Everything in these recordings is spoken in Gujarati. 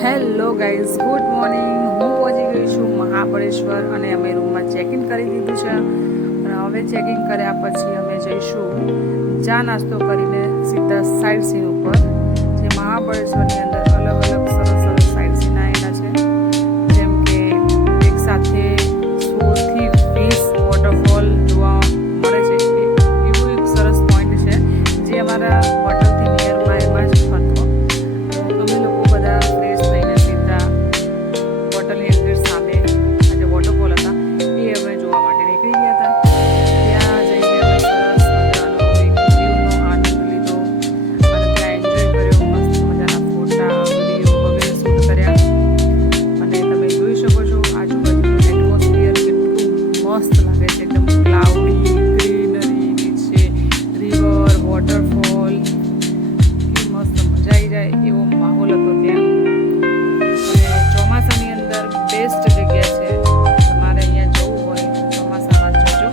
Hello guys, good morning. હું પહોંચી ગઈ છું મહાબળેશ્વર અને અમે રૂમમાં ચેકિંગ કરી દીધું છે. અને હવે ચેકિંગ કર્યા પછી અમે જઈશું ચા નાસ્તો કરીને સીધા સાઇટ સીન ઉપર, જે મહાબળેશ્વરની અંદર અલગ અલગ સરસ સરસ સાઇટ સીન આવેલા છે. જેમ કે એક સાથે 16 થી 20 વોટરફોલ જોવા મળે છે. એવું એક સરસ પોઈન્ટ છે જે અમારા હોટલથી નિયરમાં એમાં જ હતો. અમે લોકો બધા ફ્રેશ થઈને સીધા હોટલની અંદર સામે જે વોટરફોલ હતા એ અમે જોવા માટે નીકળી ગયા હતા. ત્યાં જઈને અમે સરસ મજાનો એક વ્યૂનો આનંદ લીધો અને ત્યાં એન્જોય કર્યો. મસ્ત મજાના ફોટા વિડીયો વગેરે શૂટ કર્યા. અને તમે જોઈ શકો છો આજુબાજુનું એટમોસ્ફિયર કેટલું મસ્ત લાગે છે. એકદમ ક્લાઉડી, ગ્રીનરી, નીચે રિવર, વોટરફોલ, કેટલી મસ્ત મજા આવી જાય એવો માહોલ હતો ત્યાં. અને ચોમાસાની અંદર બેસ્ટ જગ્યા છે. તમારે અહીંયા જવું હોય તો ચોમાસામાં જજો.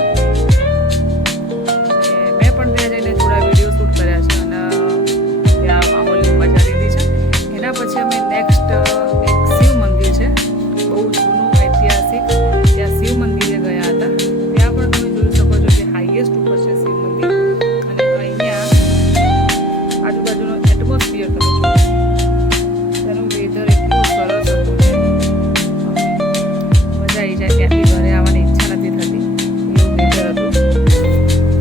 અને મેં પણ ત્યાં જઈને થોડા વિડીયો શૂટ કર્યા છે અને ત્યાં માહોલની મજા લીધી છે. એના પછી અમે નેક્સ્ટ એક શિવ મંદિર છે, બહુ જૂનું ઐતિહાસિક, ત્યાં શિવ મંદિરે ગયા હતા. ત્યાં પણ તમે જોઈ શકો છો કે હાઈએસ્ટ ઉપર છે શિવ મંદિર. અને અહીંયા આજુબાજુનો એટમોસ્ફિયર તમે જુઓ, તેનું વેધર એટલું સરસ હતું છે, મજા આવી જાય. ત્યાંથી ઘરે આવવાની ઈચ્છા નથી થતી એવું વેધર હતું.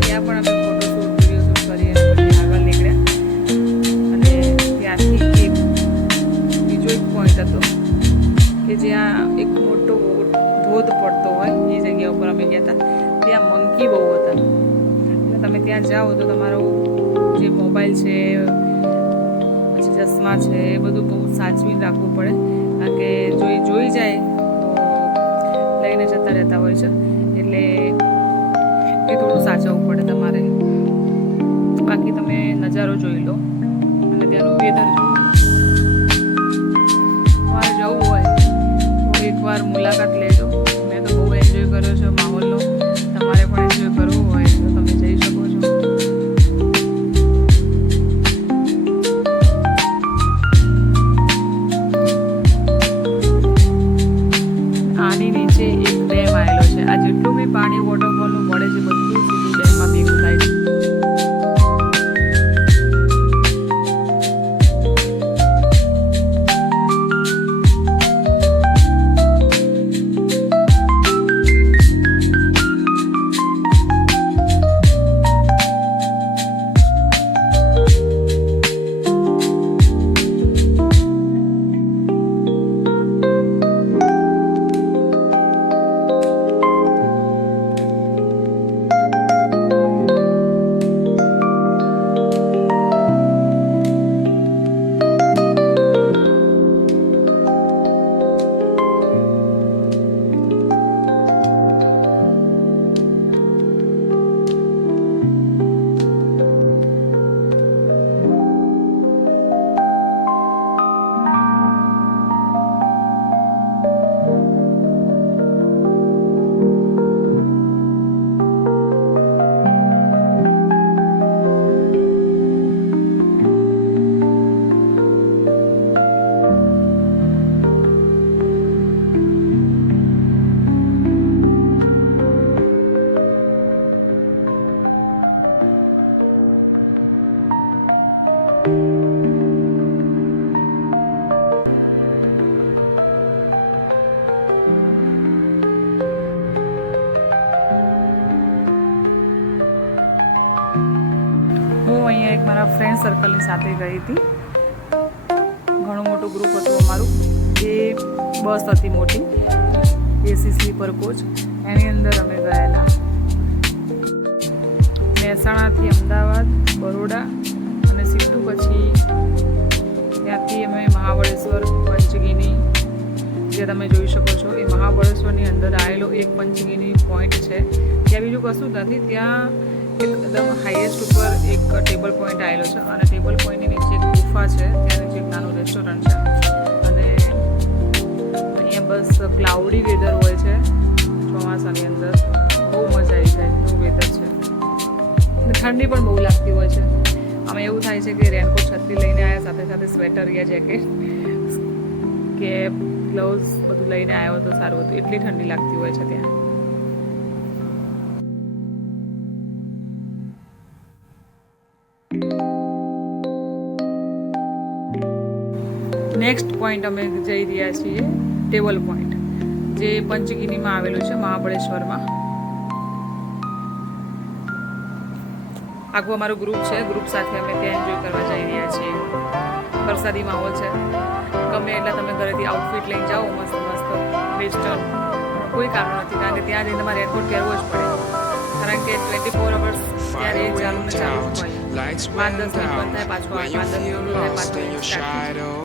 ત્યાં પણ અમે ફોટોશૂટ, વિડીયો શૂટ કરી અને પછી આગળ નીકળ્યા. અને ત્યાંથી એક બીજો એક પોઈન્ટ હતો કે જ્યાં એક મોટો ધોધ પડતો હોય એ જગ્યા ઉપર અમે ગયા હતા. ત્યાં મંકી બહુ હતા. એટલે તમે ત્યાં જાઓ તો તમારો જે મોબાઈલ છે, પછી ચશ્મા છે, એ બધું બહુ સાચવીને રાખવું પડે. કારણ કે જો એ જોઈ જાય તો લઈને જતા રહેતા હોય છે. એટલે એ થોડું સાચવવું પડે તમારે. બાકી તમે નજારો જોઈ લો અને ત્યાંનું વેધર જુઓ. તમારે જવું હોય તો એકવાર મુલાકાત લેજો. મેં તો બહુ એન્જોય કર્યો છે માહોલનો. તમારે પણ એન્જોય કરવું હોય તો તમે જઈ શકો છો. આની નીચે એક ડેમ આવેલો છે. આ જેટલું બી પાણી વોટરફોલનું મળે છે બધું સીધું ડેમમાં ભેગું થાય છે. હું અહીંયા એક મારા ફ્રેન્ડ સર્કલની સાથે ગઈ હતી. ઘણું મોટું ગ્રુપ હતું અમારું. એ બસ હતી મોટી, એસી સ્લીપર કોચ, એની અંદર અમે ગયેલા. મહેસાણાથી અમદાવાદ, બરોડા અને સીધું પછી ત્યાંથી અમે મહાબળેશ્વર, પંચગીની, જે તમે જોઈ શકો છો એ મહાબળેશ્વરની અંદર આવેલો એક પંચગીની પોઈન્ટ છે. ત્યાં બીજું કશું જ નથી. ત્યાં એકદમ હાઈએસ્ટ ઉપર એક ટેબલ પોઈન્ટ આવેલો છે અને ટેબલ પોઈન્ટની નીચે એક ગુફા છે. ત્યાં નીચે એક નાનું રેસ્ટોરન્ટ છે. અને અહીંયા બસ ક્લાઉડી વેધર હોય છે ચોમાસાની અંદર. બહુ મજા આવી જાય એવું વેધર છે. અને ઠંડી પણ બહુ લાગતી હોય છે. આમાં એવું થાય છે કે રેનકોટ, છત્રી લઈને આવ્યા, સાથે સાથે સ્વેટર યા જેકેટ કેપ ગ્લવ્સ બધું લઈને આવ્યો તો સારું હતું, એટલી ઠંડી લાગતી હોય છે ત્યાં. નેક્સ્ટ પોઈન્ટ અમે જઈ રહ્યા છીએ ટેબલ પોઈન્ટ, જે પંચગિનીમાં આવેલું છે મહાબળેશ્વરમાં. આખું અમારું ગ્રુપ છે, ગ્રુપ સાથે અમે ત્યાં એન્જોય કરવા જઈ રહ્યા છીએ. વરસાદી માહોલ છે, ગમે એટલા તમે ઘરેથી આઉટફિટ લઈને જાઓ મસ્ત મસ્ત વેસ્ટર્ન, કોઈ કામ નથી, કારણ કે ત્યાં જઈને તમારે રેનકોટ પહેરવો જ પડે, કારણ કે 24 અવર્સ ત્યાં રેલ ચાલુ ને ચાલુ હોય. 5-10 મિનિટ બંધ થાય, પાછું 5-10 મિનિટ થાય, પાછું સ્ટાર્ટ થાય.